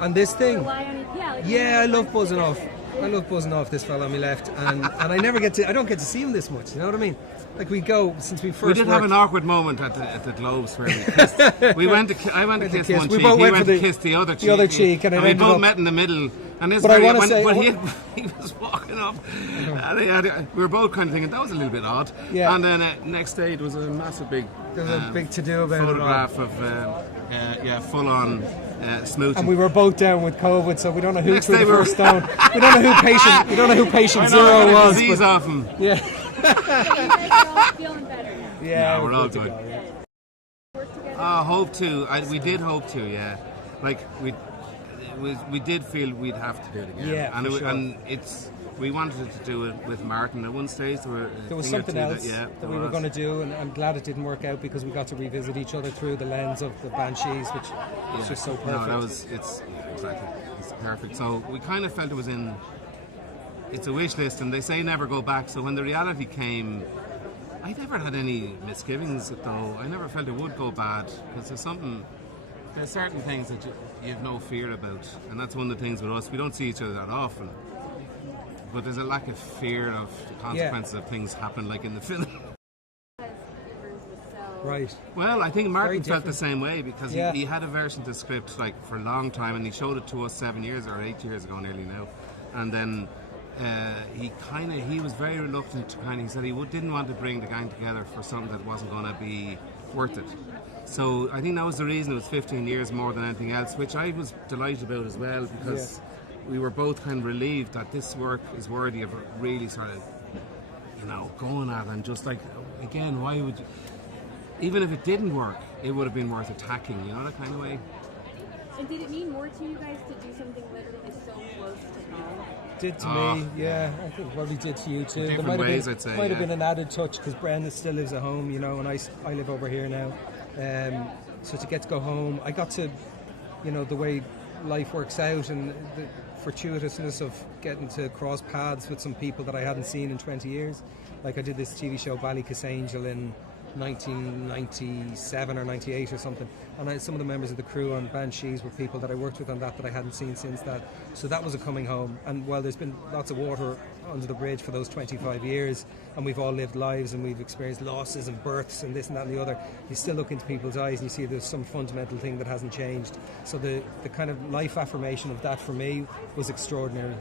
on this thing. Rely on it. Yeah. Like Yeah, I love buzzing off. I love buzzing off this fella on my left, and I never get to. I don't get to see him this much. You know what I mean? Like we go since we first. We did have worked. an awkward moment at the Globes where we kissed. I went to kiss one We cheek. both He went went for to kiss the other cheek. the other cheek, and it we ended both up- met in the middle. And this But I very, wanna say- he was walking up, and we were both kind of thinking that was a little bit odd. Yeah. And then next day it was a massive big. There was a big to-do about it all. photograph of full on smooching. And we were both down with COVID, so we don't know who Next threw day the we were- first stone. We don't know who patient. We don't know who patient I know, I zero got a was. disease but- off him. yeah, You guys are all feeling better now. yeah, No, we're all to good. go, yeah. Work together. Hope to. We did hope to. Yeah, like we did feel we'd have to do it again. Yeah, and for sure. and we wanted to do it with Martin at one stage. There was something else that we were going to do, and I'm glad it didn't work out because we got to revisit each other through the lens of the Banshees, which is just so perfect. No, that was exactly. It's perfect. So we kind of felt it was in. It's a wish list, and they say never go back. So when the reality came, I never had any misgivings. Though I never felt it would go bad because there's certain things that you have no fear about, and that's one of the things with us. We don't see each other that often, but there's a lack of fear of the consequences of things happen, like in the film. Right. Well, I think Martin Very felt the same way because Yeah. he had a version of the script like for a long time, and he showed it to us 7 years or 8 years ago, nearly now. And then he was very reluctant to he said he didn't want to bring the gang together for something that wasn't going to be worth it. So I think that was the reason it was 15 years more than anything else, which I was delighted about as well because we were both kind of relieved that this work is worthy of really sort of, going at it, and just like, again, why would you, even if it didn't work, it would have been worth attacking, that kind of way. And did it mean more to you guys to do something literally so close to home? Did to me, yeah. I think probably did to you too. Different might have ways, been, I'd say, might have yeah. been an added touch because Brenda still lives at home, and I live over here now. So to get to go home, I got to, the way life works out and the fortuitousness of getting to cross paths with some people that I hadn't seen in 20 years. Like I did this TV show Ballycasangel in 1997 or 98 or something, and some of the members of the crew on Banshees were people that I worked with on that I hadn't seen since that. So that was a coming home, and while there's been lots of water under the bridge for those 25 years and we've all lived lives and we've experienced losses and births and this and that and the other, you still look into people's eyes and you see there's some fundamental thing that hasn't changed. So the kind of life affirmation of that for me was extraordinary.